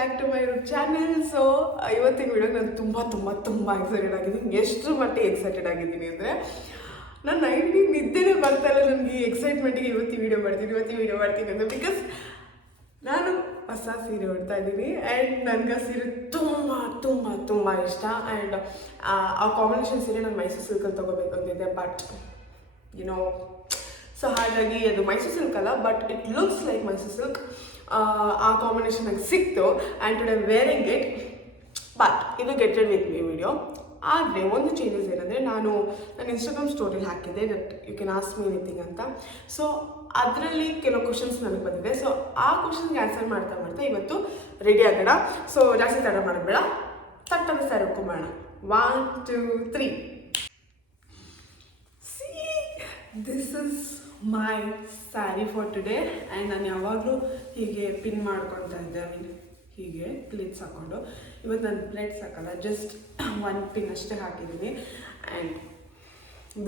Back to my channel. So ಇವತ್ತಿನ video ನಾನು ತುಂಬ ಎಕ್ಸೈಟೆಡ್ ಆಗಿದ್ದೀನಿ. ಎಷ್ಟರ ಮಟ್ಟಿಗೆ ಎಕ್ಸೈಟೆಡ್ ಆಗಿದ್ದೀನಿ ಅಂದರೆ ನಾನು ನೈಟ್ಗೆ ನಿದ್ದೆನೇ ಬರ್ತಾ ಇಲ್ಲ ನನಗೆ ಈ ಎಕ್ಸೈಟ್ಮೆಂಟಿಗೆ. ಇವತ್ತಿನ ವಿಡಿಯೋ ಮಾಡ್ತೀನಿ ಅಂತ. ಬಿಕಾಸ್ ನಾನು ಹೊಸ ಸೀರೆ ಉಡ್ತಾ ಇದ್ದೀನಿ ಆ್ಯಂಡ್ ನನಗೆ ಆ ಸೀರೆ ತುಂಬ ಇಷ್ಟ. ಆ್ಯಂಡ್ ಆ ಕಾಂಬಿನೇಷನ್ ಸೀರೆ ನಾನು ಮೈಸೂರು ಸಿಲ್ಕಲ್ಲಿ ತೊಗೋಬೇಕು ಅಂತಿದ್ದೆ. ಬಟ್ ಯುನೋ ಸೊ ಹಾಗಾಗಿ ಅದು ಮೈಸೂರು ಸಿಲ್ಕ್ ಅಲ್ಲ, but it looks like Mysore silk. ಆ ಕಾಂಬಿನೇಷನ್ ನಂಗೆ ಸಿಕ್ತು and today wearing it. But ಇದು get ready with me video. ಆದರೆ ಒಂದು ಚೇಂಜಸ್ ಏನಂದರೆ, ನಾನು ನನ್ನ ಇನ್ಸ್ಟಾಗ್ರಾಮ್ ಸ್ಟೋರಿಲಿ ಹಾಕಿದ್ದೆ that you can ask me anything ಅಂತ. ಸೊ ಅದರಲ್ಲಿ ಕೆಲವು ಕ್ವಶನ್ಸ್ ನನಗೆ ಬಂದಿದೆ. ಸೊ ಆ ಕ್ವಶನ್ಸ್ಗೆ ಆನ್ಸರ್ ಮಾಡ್ತಾ ಇವತ್ತು ರೆಡಿ ಆಗೋಣ. ಸೊ ಜಾಸ್ತಿ ತಡ ಮಾಡಬೇಡ, ತಟ್ಟನ್ನು ಸರ್ ಹೋಗ್ಕೊಂಬೋಣ. 1 2 3. This is my sari for today. And ನಾನು ಯಾವಾಗಲೂ ಹೀಗೆ ಪಿನ್ ಮಾಡ್ಕೊತಾ ಇದ್ದೆ, ಹೀಗೆ ಪ್ಲೇಟ್ಸ್ ಹಾಕ್ಕೊಂಡು. ಇವತ್ತು ನಾನು ಪ್ಲೇಟ್ಸ್ ಹಾಕಲ್ಲ, ಜಸ್ಟ್ 1 ಪಿನ್ ಅಷ್ಟೇ ಹಾಕಿದ್ದೀನಿ. And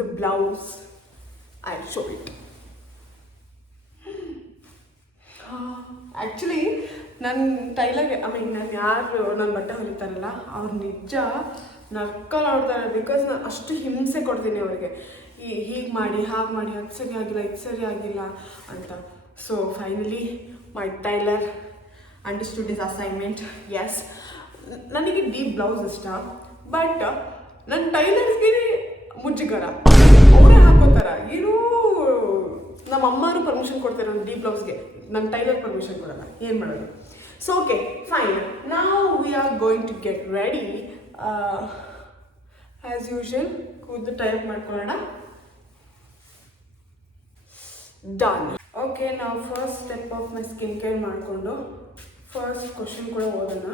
the blouse I show it. Actually ನನ್ನ ಟೈಲರ್ಗೆ ನಾನು ಯಾರು ನನ್ನ ಬಟ್ಟೆ ಹೊಲಿತಾರಲ್ಲ ಅವ್ರು ನಿಜ ನರ್ಕಲ್ ಆಡ್ತಾರೆ. ಬಿಕಾಸ್ ನಾನು ಅಷ್ಟು ಹಿಂಸೆ ಕೊಡ್ತೀನಿ ಅವ್ರಿಗೆ, ಹೀಗೆ ಮಾಡಿ ಹಾಗೆ ಮಾಡಿ, ಅದು ಸರಿ ಆಗಿಲ್ಲ ಇದು ಸರಿ ಆಗಿಲ್ಲ ಅಂತ. So finally my tailor understood is assignment. Yes, ನನಗೆ ಡೀಪ್ ಬ್ಲೌಸ್ ಇಷ್ಟ, ಬಟ್ ನನ್ನ ಟೈಲರ್ಸ್ಗೆ ಮುಜ್ಜಿಗರ, ಅವರೇ ಹಾಕೋತಾರ. ಏನೂ ನಮ್ಮ ಅಮ್ಮನೂ ಪರ್ಮಿಷನ್ ಕೊಡ್ತಾರೆ ಒಂದು ಡೀಪ್ ಬ್ಲೌಸ್ಗೆ, ನನ್ನ ಟೈಲರ್ ಪರ್ಮಿಷನ್ ಕೊಡಲ್ಲ. ಏನು ಮಾಡೋದು? ಸೊ ಓಕೆ ಫೈನ್, ನಾವು we are going to get ready as usual. ಕೂದಲು ಟೈಪ್ ಮಾಡ್ಕೊಳ್ಳೋಣ. ಡನ್. ಓಕೆ, ನಾವು first step of my skin care ಮಾಡಿಕೊಂಡು ಫಸ್ಟ್ ಕ್ವಶನ್ ಕೂಡ ಓದೋಣ.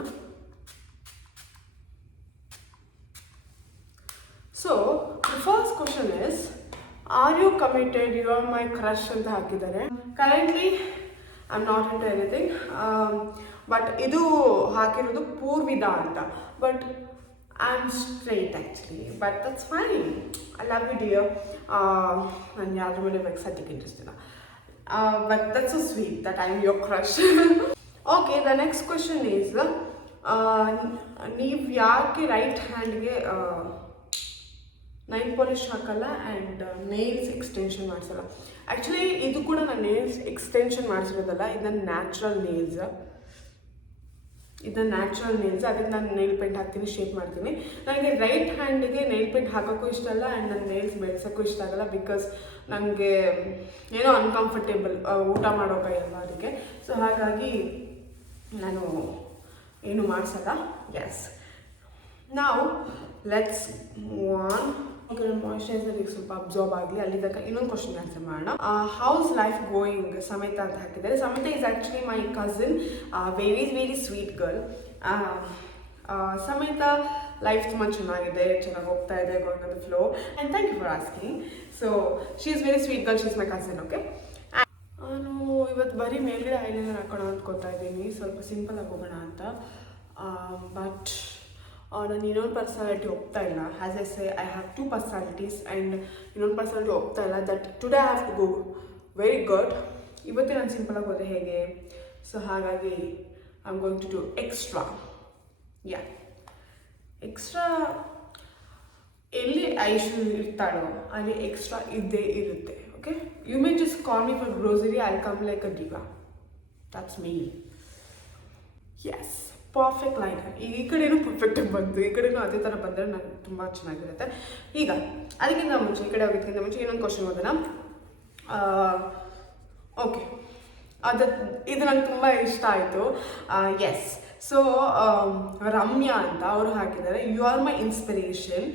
So first question is, are you committed, you are my crush ಅಂತ ಹಾಕಿದ್ದಾರೆ. Currently I am not into anything. But ಇದು ಹಾಕಿರೋದು ಪೂರ್ವಿದಾ ಅಂತ. But I am straight actually, but that's fine. I love you dear. ನಾನು ಯಾವ್ದ್ರ ಮೇಲೆ ವೆಕ್ಸೈಟಿಗೆ ಇಂಟ್ರೆಸ್ಟ್ ಇಲ್ಲ. But that's so sweet that I am your crush. Okay, the next question is, ನೀವು ಯಾಕೆ right ಹ್ಯಾಂಡ್ಗೆ nail polish ಹಾಕಲ್ಲ ಆ್ಯಂಡ್ ನೇಲ್ಸ್ ಎಕ್ಸ್ಟೆನ್ಷನ್ ಮಾಡಿಸಲ್ಲ? ಆ್ಯಕ್ಚುಲಿ ಇದು ಕೂಡ ನಾನು ನೇಲ್ಸ್ ಎಕ್ಸ್ಟೆನ್ಷನ್ ಮಾಡಿಸಿರೋದಲ್ಲ, ಇದು ನನ್ನ ನ್ಯಾಚುರಲ್ ನೇಲ್ಸ್. ಅದಕ್ಕೆ ನಾನು ನೈಲ್ ಪೇಂಟ್ ಹಾಕ್ತೀನಿ, ಶೇಪ್ ಮಾಡ್ತೀನಿ. ನನಗೆ ರೈಟ್ ಹ್ಯಾಂಡಿಗೆ ನೈಲ್ ಪೇಂಟ್ ಹಾಕೋಕ್ಕೂ ಇಷ್ಟ ಅಲ್ಲ ಆ್ಯಂಡ್ ನನ್ನ ನೇಲ್ಸ್ ಬೆಳೆಸೋಕ್ಕೂ ಇಷ್ಟ ಆಗಲ್ಲ. ಬಿಕಾಸ್ ನನಗೆ ಏನೋ ಅನ್ಕಂಫರ್ಟೇಬಲ್ ಊಟ ಮಾಡೋ ಕೈಯಲ್ಲ ಅದಕ್ಕೆ. ಸೊ ಹಾಗಾಗಿ ನಾನು ಏನು ಮಾಡಿಸಲ್ಲ. ಎಸ್, ನಾವು ಲೆಟ್ಸ್ ಮೂವ್ ಆನ್. ಓಕೆ, ಮಾಯಿಶ್ಚರೈಸರಿಗೆ ಸ್ವಲ್ಪ ಅಬ್ಸಾರ್ಬ್ ಆಗಲಿ, ಅಲ್ಲಿ ತನಕ ಇನ್ನೊಂದು ಕ್ವಶನ್ ಆನ್ಸರ್ ಮಾಡೋಣ. ಹೌಸ್ ಲೈಫ್ ಗೋಯಿಂಗ್ ಸಮೇತ ಅಂತ ಹಾಕಿದ್ದಾರೆ. Sameeta is actually my cousin, very sweet girl. Sameeta life ತುಂಬ ಚೆನ್ನಾಗಿದೆ, ಚೆನ್ನಾಗಿ ಹೋಗ್ತಾ ಇದೆ, going on the flow. And thank you for asking. So she is very sweet girl, she is my cousin. Okay, ನಾನು ಇವತ್ತು ಬರೀ ಮೇಲ್ಗಡೆ ಐಲೈನರ್ ಹಾಕೋಣ ಅಂದ್ಕೊತಾ ಇದ್ದೀನಿ, ಸ್ವಲ್ಪ ಸಿಂಪಲ್ ಆಗಿ ಹೋಗೋಣ ಅಂತ. ಬಟ್ ನಾನು ಇನ್ನೊಂದು ಪರ್ಸನಾಲಿಟಿ ಹೋಗ್ತಾ ಇಲ್ಲ. As I say, I have 2 personalities and ಇನ್ನೊಂದು ಪರ್ಸನಾಲಿಟಿ ಹೋಗ್ತಾ ಇಲ್ಲ. That today I have to go very good. ಇವತ್ತೇ ನಾನು ಸಿಂಪಲಾಗಿ ಹೋದೆ ಹೇಗೆ. ಸೊ ಹಾಗಾಗಿ I am going to do extra. Extra ಎಲ್ಲಿ ಐಶು ಇರ್ತಾಳೋ ಅಲ್ಲಿ ಎಕ್ಸ್ಟ್ರಾ ಇದ್ದೇ ಇರುತ್ತೆ. Okay, you may just call me for grocery, I come like a diva. That's me. Yes, perfect line. ಈ ಕಡೆನೂ ಪರ್ಫೆಕ್ಟಾಗಿ ಬಂತು, ಈ ಕಡೆನೂ ಅದೇ ಥರ ಬಂದರೆ ನನಗೆ ತುಂಬ ಚೆನ್ನಾಗಿರುತ್ತೆ. ಈಗ ಅದಕ್ಕಿಂತ ಮುಂಚೆ, ಈ ಕಡೆ ಹೋಗೋದಕ್ಕಿಂತ ಮುಂಚೆ ಇನ್ನೊಂದು ಕ್ವಶನ್ ಓದೋಣ. ಓಕೆ, ಇದು ನಂಗೆ ತುಂಬ ಇಷ್ಟ ಆಯಿತು. ಎಸ್, ಸೊ ರಮ್ಯಾ ಅಂತ ಅವರು ಹಾಕಿದ್ದಾರೆ, you are my inspiration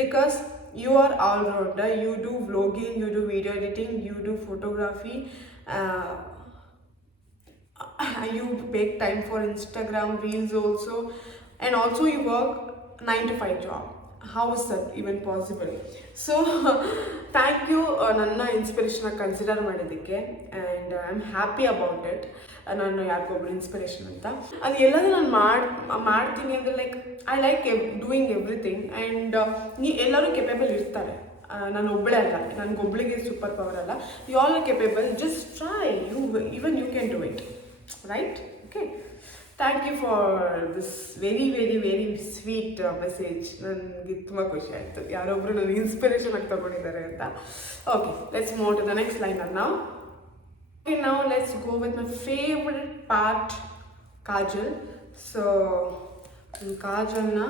because you are allrounder. You do vlogging, you do video editing, you do photography, you make time for Instagram reels also, and also you work 9 to 5 job. How is that even possible? So thank you, ನನ್ನ inspiration consider ಮಾಡಿದ್ದಕ್ಕೆ. And I am happy about it. ನಾನು ಯಾರಿಗೊಬ್ರು inspiration ಅಂತ ಅದು ಎಲ್ಲದೂ ನಾನು ಮಾಡ್ತೀನಿ ಅಂದರೆ, like I like doing everything. And ಎಲ್ಲರೂ ಕೆಪೇಬಲ್ ಇರ್ತಾರೆ, ನಾನು ಒಬ್ಬಳೇ ಅಲ್ಲ, ನನಗೊಬ್ಳಿಗೆ ಸೂಪರ್ ಪವರ್ ಅಲ್ಲ. You all are capable, just try, even you can do it. Right? Okay. Thank you for this very very very sweet message. ನನಗೆ ತುಂಬ ಖುಷಿ ಆಯಿತು, ಯಾರೊಬ್ಬರು ನನಗೆ ಇನ್ಸ್ಪಿರೇಷನ್ ಆಗಿ ತಗೊಂಡಿದ್ದಾರೆ ಅಂತ. Okay, let's move to the next liner ನಾವು. ಓಕೆ, ನಾವು let's go with my favourite part, kajal. So ಕಾಜಲ್ನ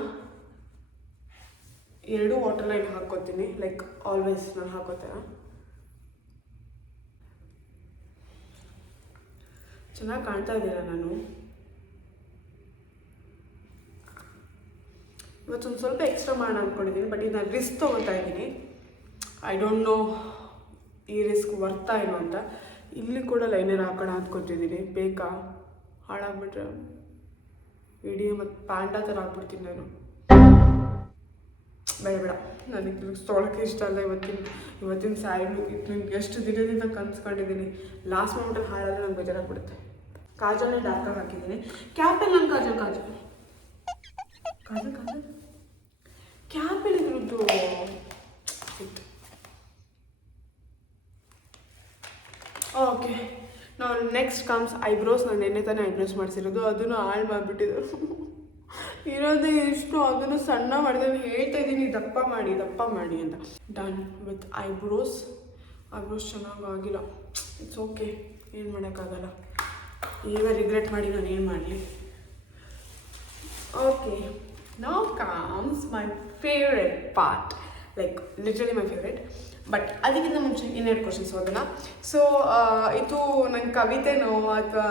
2 ವಾಟರ್ ಲೈನ್ ಹಾಕ್ಕೋತೀನಿ, ಲೈಕ್ ಆಲ್ವೇಸ್ ನಾನು ಹಾಕೋತೇನೆ. ಚೆನ್ನಾಗಿ ಕಾಣ್ತಾ ಇದ್ದೀರಾ ನಾನು? ಇವತ್ತೊಂದು ಸ್ವಲ್ಪ ಎಕ್ಸ್ಟ್ರಾ ಮಾಡೋಣ ಅಂದ್ಕೊಂಡಿದ್ದೀನಿ, ಬಟ್ ಇದು ನಾನು ರಿಸ್ಕ್ ತೊಗೊತಾ ಇದ್ದೀನಿ. ಐ ಡೋಂಟ್ ನೋ ಈ ರಿಸ್ಕ್ ವರ್ತಾ ಏನು ಅಂತ. ಇಲ್ಲಿ ಕೂಡ ಲೈನರ್ ಹಾಕೋಣ ಅಂದ್ಕೊತಿದ್ದೀನಿ. ಬೇಕಾ? ಹಾಳಾಗ್ಬಿಟ್ರೆ ವಿಡಿಯೋ ಮತ್ತು ಪ್ಯಾಂಟಾ ಥರ ಆಗ್ಬಿಡ್ತೀನಿ ನಾನು. ಬೇಡ, ನನಗೆ ತೊಗೊಳಕ್ಕೆ ಇಷ್ಟ ಅಲ್ಲ. ಇವತ್ತಿನ ಸ್ಯಾರಿ ಎಷ್ಟು ದಿನದಿಂದ ಕನ್ಸ್ಕೊಂಡಿದ್ದೀನಿ. ಲಾಸ್ಟ್ ಮೂಮೆಂಟಲ್ಲಿ ಹಾಳಾದರೆ ನಂಗೆ ಬೇಜಾರಾಗ್ಬಿಡುತ್ತೆ. ಕಾಜಲ್ನೇ ಡಾರ್ಕಾಗಿ ಹಾಕಿದ್ದೀನಿ. ಕ್ಯಾಪಲ್ಲಿ ನಾನು ಕಾಜಲ್ ಕ್ಯಾಪಲ್ಲಿ ಇದ್ರದ್ದು ಓಕೆ. ನಾವು ನೆಕ್ಸ್ಟ್ ಕಮ್ಸ್ ಐಬ್ರೋಸ್. ನಾನು ನೆನ್ನೆ ತಾನೇ ಐಬ್ರೋಸ್ ಮಾಡಿಸಿರೋದು, ಅದನ್ನು ಹಾಳು ಮಾಡಿಬಿಟ್ಟಿದ್ರು. ಇರೋದೇ ಇಷ್ಟು, ಅದನ್ನು ಸಣ್ಣ ಮಾಡಿದೆ. ಹೇಳ್ತಾ ಇದ್ದೀನಿ ದಪ್ಪ ಮಾಡಿ ಅಂತ. ಡನ್ ವಿತ್ ಐಬ್ರೋಸ್ ಚೆನ್ನಾಗಿಲ್ಲ. ಇಟ್ಸ್ ಓಕೆ, ಏನು ಮಾಡೋಕ್ಕಾಗಲ್ಲ. ಈಗ ರಿಗ್ರೆಟ್ ಮಾಡಿ ನಾನು ಏನು ಮಾಡಲಿ. Okay, now comes my favorite part, like literally my favorite. But ಅದಕ್ಕಿಂತ ಮುಂಚೆ ಇನ್ನೆರಡು ಕ್ವಶನ್ಸ್ ಓದೋಣ. ಸೊ ಇದು ನನ್ನ ಕವಿತೆನೋ ಅಥವಾ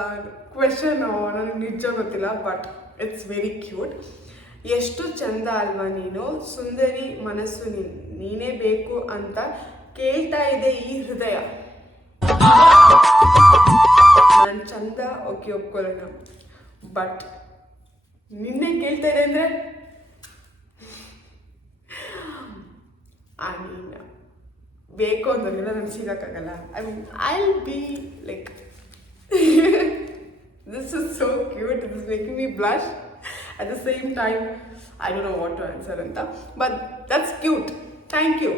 ಕ್ವೆಶನೋ ನನಗೆ ನಿಜ ಗೊತ್ತಿಲ್ಲ, ಬಟ್ ಇಟ್ಸ್ ವೆರಿ ಕ್ಯೂಟ್. ಎಷ್ಟು ಚಂದ ಅಲ್ವಾ ನೀನು, ಸುಂದರಿ ಮನಸ್ಸು ನೀನೇ ಬೇಕು ಅಂತ ಕೇಳ್ತಾ ಇದೆ ಈ ಹೃದಯ. ನಾನು ಚಂದ ಓಕೆ ಒಪ್ಕೊಳ್ಳೋಣ, ಬಟ್ ನಿನ್ನೆ ಕೇಳ್ತಾ ಇದೆ ಅಂದರೆ ಐ ಮೀನ್ ಬೇಕು ಅಂದವರೆಲ್ಲ ನನಗೆ ಸಿಗೋಕ್ಕಾಗಲ್ಲ. I mean I will be like this is so cute, it is making me blush. At the same time I don't know what to answer ಅಂತ, but that's cute. Thank you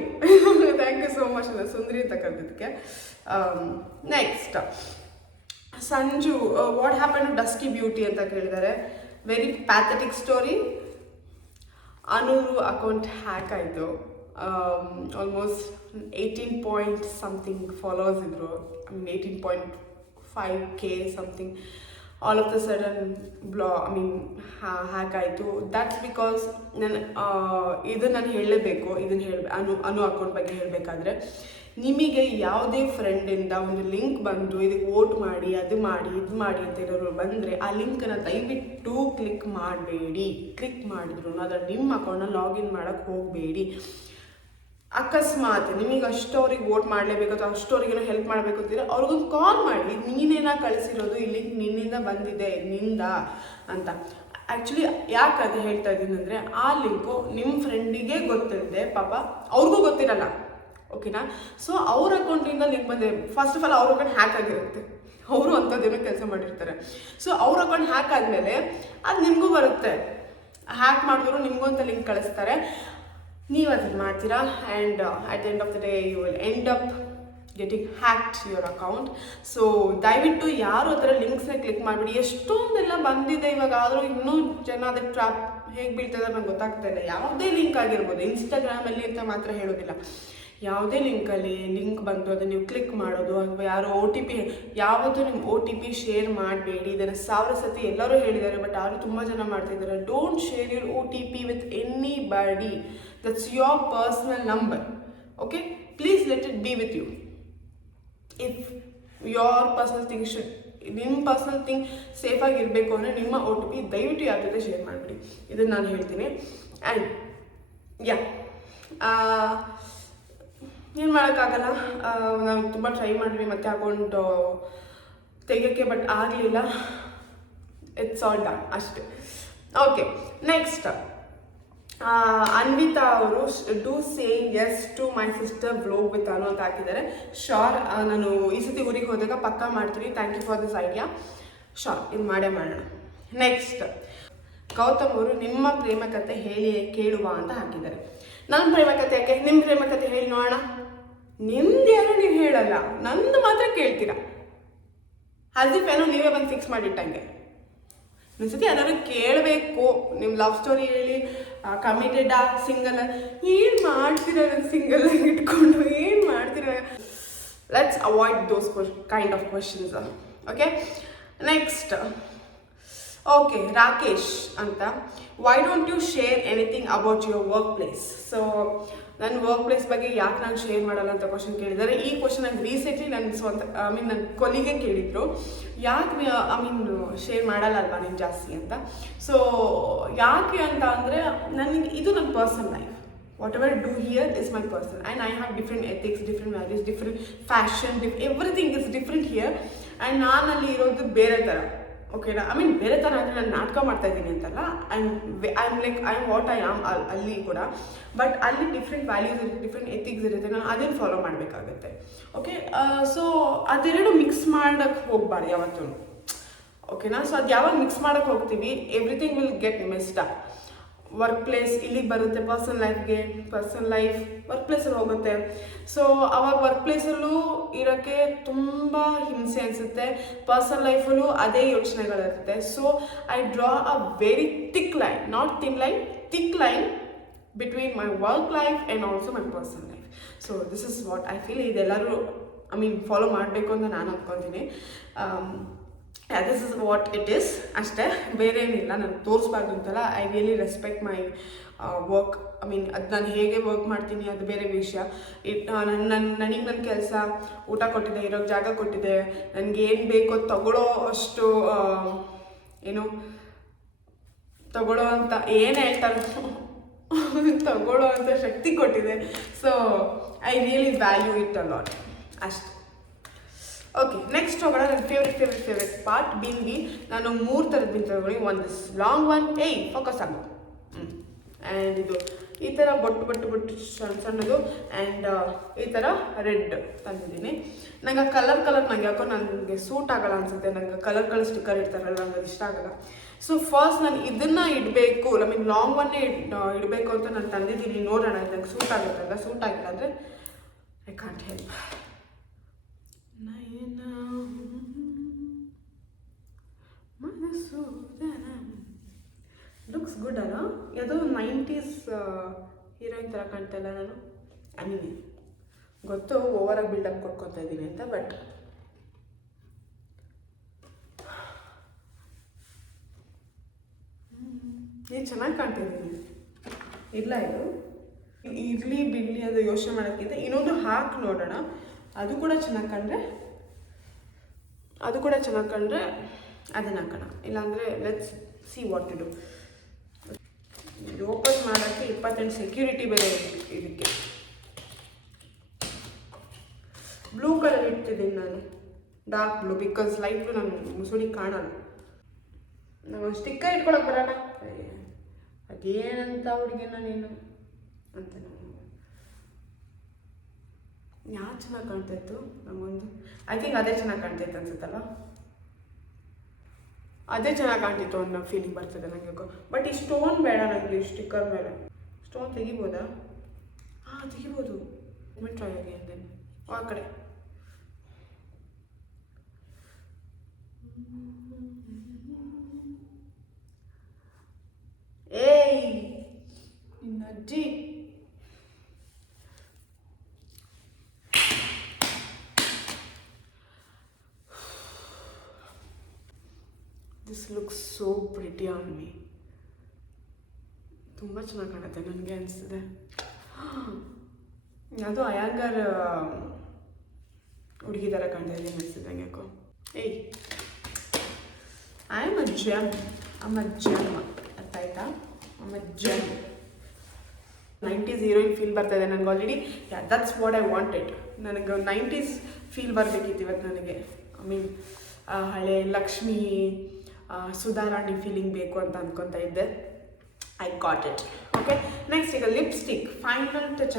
so much ನನ್ನ ಸುಂದರಿ ಅಂತ ಕರೆದಿದ್ದಕ್ಕೆ. Next Sanju, what happen to dusky beauty ಅಂತ ಕೇಳಿದ್ದಾರೆ. Very pathetic story. ಅನೂರು account hack ಆಯಿತು. Almost 18 point something followers ಇದ್ದರು. I mean 18.5K something. All of the sudden hack ಆಯಿತು. ದ್ಯಾಟ್ಸ್ ಬಿಕಾಸ್ ನಾನು ಹೇಳಲೇಬೇಕು. ಅನು ಅಕೌಂಟ್ ಬಗ್ಗೆ ಹೇಳಬೇಕಾದ್ರೆ, ನಿಮಗೆ ಯಾವುದೇ ಫ್ರೆಂಡಿಂದ ಒಂದು ಲಿಂಕ್ ಬಂದು ಇದಕ್ಕೆ ವೋಟ್ ಮಾಡಿ, ಅದು ಮಾಡಿ, ಇದು ಮಾಡಿ ಅಂತ ಇರೋರು ಬಂದರೆ ಆ ಲಿಂಕನ್ನು ದಯವಿಟ್ಟು ಕ್ಲಿಕ್ ಮಾಡಬೇಡಿ. ಕ್ಲಿಕ್ ಮಾಡಿದ್ರು ಅದರ ನಿಮ್ಮ ಅಕೌಂಟ್ನ ಲಾಗಿನ್ ಮಾಡೋಕ್ಕೆ ಹೋಗಬೇಡಿ. ಅಕಸ್ಮಾತ್ ನಿಮಗೆ ಅಷ್ಟವ್ರಿಗೆ ವೋಟ್ ಮಾಡಲೇಬೇಕು ಅಥವಾ ಅಷ್ಟವ್ರಿಗೇನೋ ಹೆಲ್ಪ್ ಮಾಡಬೇಕು ಅಂತಿದ್ರೆ ಅವ್ರಿಗೊಂದು ಕಾಲ್ ಮಾಡಿ, ನೀನೇನ ಕಳಿಸಿರೋದು ಈ ಲಿಂಕ್ ನಿನ್ನಿಂದ ಬಂದಿದೆ ನಿಂದ ಅಂತ. ಆ್ಯಕ್ಚುಲಿ ಯಾಕೆ ಅದು ಹೇಳ್ತಾ ಇದ್ದೀನಿ ಅಂದರೆ, ಆ ಲಿಂಕು ನಿಮ್ಮ ಫ್ರೆಂಡಿಗೆ ಗೊತ್ತಿದೆ, ಪಾಪ ಅವ್ರಿಗೂ ಗೊತ್ತಿರಲ್ಲ. ಓಕೆನಾ? ಸೊ ಅವ್ರ ಅಕೌಂಟಿಂದ ಲಿಂಕ್ ಬಂದಿದೆ. ಫಸ್ಟ್ ಆಫ್ ಆಲ್ ಅವ್ರ ಅಕೌಂಟ್ ಹ್ಯಾಕ್ ಆಗಿರುತ್ತೆ. ಅವರು ಅಂಥದ್ದೇನೋ ಕೆಲಸ ಮಾಡಿರ್ತಾರೆ. ಸೊ ಅವ್ರ ಅಕೌಂಟ್ ಹ್ಯಾಕ್ ಆದಮೇಲೆ ಅದು ನಿಮಗೂ ಬರುತ್ತೆ. ಹ್ಯಾಕ್ ಮಾಡಿದ್ರು ನಿಮಗೂ ಅಂತ ಲಿಂಕ್ ಕಳಿಸ್ತಾರೆ. ನೀವು ಅದನ್ನು ಮಾಡ್ತೀರಾ, and at the end of the day you will end up getting hacked your account. So ದಯವಿಟ್ಟು ಯಾರು ಆ ಥರ ಲಿಂಕ್ಸ್ನ ಕ್ಲಿಕ್ ಮಾಡಿಬಿಡಿ. ಎಷ್ಟೊಂದೆಲ್ಲ ಬಂದಿದೆ ಇವಾಗ, ಆದರೂ ಇನ್ನೂ ಜನ ಅದಕ್ಕೆ ಟ್ರ್ಯಾಪ್ ಹೇಗೆ ಬೀಳ್ತಿದ್ದಾರೆ ನಂಗೆ ಗೊತ್ತಾಗ್ತಾ ಇಲ್ಲ. ಯಾವುದೇ ಲಿಂಕ್ ಆಗಿರ್ಬೋದು, ಇನ್ಸ್ಟಾಗ್ರಾಮಲ್ಲಿ ಅಂತ ಮಾತ್ರ ಹೇಳೋದಿಲ್ಲ, ಯಾವುದೇ ಲಿಂಕಲ್ಲಿ ಲಿಂಕ್ ಬಂದು ಅದನ್ನು ನೀವು ಕ್ಲಿಕ್ ಮಾಡೋದು, ಅಥವಾ ಯಾರೋ OTP, ಯಾವತ್ತೂ ನಿಮ್ಮ OTP ಶೇರ್ ಮಾಡಬೇಡಿ. ಇದನ್ನು 1000 ಸತಿ ಎಲ್ಲರೂ ಹೇಳಿದ್ದಾರೆ, ಬಟ್ ಯಾರು ತುಂಬ ಜನ ಮಾಡ್ತಿದ್ದಾರೆ. Don't share your OTP with anybody. That's your personal number. Okay, please let it be with you. If your personal thing ನಿಮ್ಮ ಪರ್ಸ್ನಲ್ ಥಿಂಗ್ ಸೇಫಾಗಿರಬೇಕು ಅಂದರೆ ನಿಮ್ಮ OTP ದಯವಿಟ್ಟು ಯಾರ ಜೊತೆ ಶೇರ್ ಮಾಡಿಬಿಡಿ. ಇದನ್ನು ನಾನು ಹೇಳ್ತೀನಿ. ಆ್ಯಂಡ್ ಏನು ಮಾಡೋಕ್ಕಾಗಲ್ಲ. ನಾವು ತುಂಬ ಟ್ರೈ ಮಾಡಿದ್ವಿ ಮತ್ತೆ ಅಕೌಂಟ್ ತೆಗಿಯೋಕ್ಕೆ, ಬಟ್ ಆಗಲಿಲ್ಲ. ಇಟ್ಸ್ ಆಲ್ ಡನ್ ಅಷ್ಟೇ. ಓಕೆ, ನೆಕ್ಸ್ಟ್ ಅನ್ವಿತಾ ಅವರು do saying yes to my sister vlog with Anu ಅಂತ ಹಾಕಿದ್ದಾರೆ. ಶೋರ್, ನಾನು ಈ ಸತಿ ಊರಿಗೆ ಹೋದಾಗ ಪಕ್ಕಾ ಮಾಡ್ತೀನಿ. Thank you for this idea. Sure, ಇದು ಮಾಡೇ ಮಾಡೋಣ. ನೆಕ್ಸ್ಟ್ ಗೌತಮ್ ಅವರು ನಿಮ್ಮ ಪ್ರೇಮ ಕಥೆ ಹೇಳಿ ಕೇಳುವ ಅಂತ ಹಾಕಿದ್ದಾರೆ. ನನ್ನ ಪ್ರೇಮ ಕಥೆ ಯಾಕೆ? ನಿಮ್ಮ ಪ್ರೇಮ ಕಥೆ ಹೇಳಿ ನೋಡೋಣ. ನಿಮ್ದು ಯಾರು ನೀವು ಹೇಳಲ್ಲ, ನಂದು ಮಾತ್ರ ಕೇಳ್ತೀರಾ. ಹಸಿಫ್ ಏನೋ ನೀವೇ ಬಂದು ಫಿಕ್ಸ್ ಮಾಡಿಟ್ಟಂಗೆ. ಒಂದ್ಸತಿ ಯಾರು ಕೇಳಬೇಕು, ನಿಮ್ಮ ಲವ್ ಸ್ಟೋರಿ ಹೇಳಿ, ಕಮಿಟೆಡಾ ಸಿಂಗಲ್, ಏನು ಮಾಡ್ತೀರ ಸಿಂಗಲ್ ಇಟ್ಕೊಂಡು ಏನು ಮಾಡ್ತೀರ? Let's avoid those kind of questions. Okay, next. Okay, Rakesh ಅಂತ, why don't you share anything about your work place? So ನನ್ನ ವರ್ಕ್ ಪ್ಲೇಸ್ ಬಗ್ಗೆ ಯಾಕೆ ನಾನು ಶೇರ್ ಮಾಡಲ್ಲ ಅಂತ ಕ್ವಶನ್ ಕೇಳಿದ್ದಾರೆ. ಈ ಕ್ವಶನ್ ನಾನು ರೀಸೆಂಟ್ಲಿ ನನ್ನ ಸ್ವಂತ ನನ್ನ ಕೊಲಿಗೆ ಕೇಳಿದ್ರು, ಯಾಕೆ ಶೇರ್ ಮಾಡಲ್ಲ ಅಲ್ವಾ ನೀನು ಜಾಸ್ತಿ ಅಂತ. ಸೊ ಯಾಕೆ ಅಂತ ಅಂದರೆ, ನನಗೆ ಇದು ನನ್ನ personal life. Whatever I do here is my personal, and I have different ethics, different values, different fashion, everything is different here. And ನಾನು ಅಲ್ಲಿ ಇರೋದು ಬೇರೆ ಥರ. ಓಕೆನಾ? ಬೇರೆ ಥರ ಅಂದರೆ ನಾನು ನಾಟಕ ಮಾಡ್ತಾ ಇದ್ದೀನಿ ಅಂತಲ್ಲ, I am what I am ಅಲ್ಲಿ ಕೂಡ. ಬಟ್ ಅಲ್ಲಿ ಡಿಫ್ರೆಂಟ್ ವ್ಯಾಲ್ಯೂಸ್ ಇರುತ್ತೆ, ಡಿಫ್ರೆಂಟ್ ಎಥಿಕ್ಸ್ ಇರುತ್ತೆ, ನಾನು ಅದನ್ನು ಫಾಲೋ ಮಾಡಬೇಕಾಗುತ್ತೆ. ಓಕೆ, ಸೊ ಅದೆರಡು ಮಿಕ್ಸ್ ಮಾಡೋಕ್ಕೆ ಹೋಗಬಾರ್ದು ಯಾವತ್ತೂ. ಓಕೆನಾ? ಸೊ ಅದು ಯಾವಾಗ ಮಿಕ್ಸ್ ಮಾಡೋಕ್ಕೆ ಹೋಗ್ತೀವಿ, everything will get missed up. Work place ಇಲ್ಲಿಗೆ ಬರುತ್ತೆ, ಪರ್ಸನಲ್ ಲೈಫ್ ವರ್ಕ್ ಪ್ಲೇಸಲ್ಲಿ ಹೋಗುತ್ತೆ. ಸೊ ಅವಾಗ ವರ್ಕ್ ಪ್ಲೇಸಲ್ಲೂ ಇರೋಕ್ಕೆ ತುಂಬ ಹಿಂಸೆ ಅನಿಸುತ್ತೆ, ಪರ್ಸನಲ್ ಲೈಫಲ್ಲೂ ಅದೇ ಯೋಚನೆಗಳಿರುತ್ತೆ. So I draw a very thick line, not thin line, thick line between my work life and also my personal life. So this is what I feel. ಇದೆಲ್ಲರೂ ಫಾಲೋ ಮಾಡಬೇಕು ಅಂತ ನಾನು ಅಂದ್ಕೊತೀನಿ. This is what it is ಅಷ್ಟೇ, ಬೇರೆ ಏನಿಲ್ಲ. ನಾನು ತೋರಿಸ್ಬಾರ್ದು ಅಂತಲ್ಲ, I really respect my work. ಅದು ನಾನು ಹೇಗೆ ವರ್ಕ್ ಮಾಡ್ತೀನಿ ಅದು ಬೇರೆ ವಿಷಯ. ನನಗೆ ನನ್ನ ಕೆಲಸ ಊಟ ಕೊಟ್ಟಿದೆ, ಇರೋಕ್ಕೆ ಜಾಗ ಕೊಟ್ಟಿದೆ, ನನಗೆ ಏನು ಬೇಕೋ ತಗೊಳ್ಳೋ ಅಷ್ಟು ತಗೊಳ್ಳೋ ಅಂತ ಏನು ಹೇಳ್ತಾರೆ ತಗೊಳ್ಳೋ ಅಂತ ಶಕ್ತಿ ಕೊಟ್ಟಿದೆ. So I really value it a lot ಅಷ್ಟೇ. ಓಕೆ, ನೆಕ್ಸ್ಟ್ ಹೋಗೋಣ. ನನ್ನ ಫೇವ್ರೆಟ್ ಪಾರ್ಟ್ ಬಿಂದಿ. ನಾನು 3 ಥರದ ಬಿಂದಿ ತಗೊಳ್ಳಿ. ಒಂದು ಲಾಂಗ್ ಒನ್, ಫೋಕಸ್ ಆಗು. ಆ್ಯಂಡ್ ಇದು ಈ ಥರ ಬೊಟ್ಟು ಸಣ್ಣದು, ಆ್ಯಂಡ್ ಈ ಥರ ರೆಡ್ ತಂದಿದ್ದೀನಿ. ನಂಗೆ ಕಲರ್ ನಂಗೆ ಯಾಕೋ ನನಗೆ ಸೂಟ್ ಆಗಲ್ಲ ಅನಿಸುತ್ತೆ. ನಂಗೆ ಕಲರ್ ಸ್ಟಿಕ್ಕರ್ ಇರ್ತಾರಲ್ಲ, ನಂಗೆ ಅದು ಇಷ್ಟ ಆಗಲ್ಲ. ಸೊ ಫಸ್ಟ್ ನಾನು ಇದನ್ನು ಇಡಬೇಕು, ಲಾಂಗ್ ಒನ್ನೇ ಇಡಬೇಕು ಅಂತ ನಾನು ತಂದಿದ್ದೀನಿ. ನೋಡೋಣ ನಂಗೆ ಸೂಟ್ ಆಗುತ್ತಲ್ಲ. ಸೂಟ್ ಆಗಿಲ್ಲ ಅಂದರೆ I can't help. Looks good ಅಲ್ಲ? ಅದು 90s ಹೀರೋಯಿನ್ ಥರ ಕಾಣ್ತಾ ಇಲ್ಲ ನಾನು? ಗೊತ್ತು ಓವರಾಗಿ ಬಿಲ್ಡಪ್ ಕೊಟ್ಕೊತಾ ಇದ್ದೀನಿ ಅಂತ, ಬಟ್ ನೀವು ಚೆನ್ನಾಗಿ ಕಾಣ್ತಿದ್ದೀನಿ. ಇಲ್ಲ, ಇದು ಇರಲಿ ಬಿಡಲಿ ಅದು ಯೋಚನೆ ಮಾಡೋಕ್ಕಿಂತ ಇನ್ನೊಂದು ಹಾಕಿ ನೋಡೋಣ. ಅದು ಕೂಡ ಚೆನ್ನಾಗಿ ಕಂಡ್ರೆ ಅದನ್ನು ಹಾಕೋಣ. ಇಲ್ಲಾಂದರೆ let's see what to do. Open ಮಾಡೋಕ್ಕೆ 28 ಸೆಕ್ಯೂರಿಟಿ ಬೇರೆ ಇದಕ್ಕೆ. ಬ್ಲೂ ಕಲರ್ ಇಡ್ತಿದ್ದೀನಿ ನಾನು, dark blue, because light blue ನಾನು ಮುಸುಡಿ ಕಾಣಲ್ಲ. ನಾವು ಸ್ಟಿಕ್ಕರ್ ಇಟ್ಕೊಳಕ್ಕೆ ಬರೋಣ. ಅದೇನಂತ ಹುಡುಗಿನ ನೀನು ಅಂತ. ಯಾರು ಚೆನ್ನಾಗಿ ಕಾಣ್ತಾಯಿತ್ತು ನಮಗೊಂದು? ಐ ಥಿಂಕ್ ಅದೇ ಚೆನ್ನಾಗಿ ಕಾಣ್ತಾಯಿತ್ತು ಅನ್ಸುತ್ತಲ್ಲ. ಅದೇ ಚೆನ್ನಾಗಿ ಕಾಣ್ತಿತ್ತು ಅನ್ನೋ ಫೀಲಿಂಗ್ ಬರ್ತದೆ ನನಗೆ. ಬಟ್ ಈ ಸ್ಟೋನ್ ಬೇಡ ನನಗೆ. ಸ್ಟಿಕ್ಕರ್ ಮೇಲೆ ಸ್ಟೋನ್ ತೆಗಿಬೋದಾ? ತೆಗಿಬೋದು. ಟ್ರೈ ಆಗಿ ಅಂದೇನು ಆ ಕಡೆ. ಇನ್ನಜ್ಜಿ this looks so pretty on me. ತುಂಬ ಚೆನ್ನಾಗಿ ಕಾಣುತ್ತೆ ನನಗೆ ಅನಿಸ್ತದೆ. ಅದು ಅಯಾಂಗರ್ ಹುಡುಗಿ ಥರ ಕಾಣ್ತಾ ಇದೆ ಅನಿಸ್ತದೆ ನಂಗೆ ಯಾಕೋ. I am a GeM. ಅರ್ಥ ಆಯ್ತಾ? I am a GeM. 90s heroine feel ಬರ್ತಾ ಇದೆ ನನಗೆ already. That's what I wanted. ನನಗೆ 90s ಫೀಲ್ ಬರಬೇಕಿತ್ತು ಇವತ್ತು ನನಗೆ. ಹಳೆ ಲಕ್ಷ್ಮಿ ಸುಧಾರಾಣಿ ಫೀಲಿಂಗ್ ಬೇಕು ಅಂತ ಅಂದ್ಕೊತಾ ಇದ್ದೆ. I got it. Okay, next ಈಗ ಲಿಪ್ಸ್ಟಿಕ್ ಫೈನಲ್ ಟಚ್.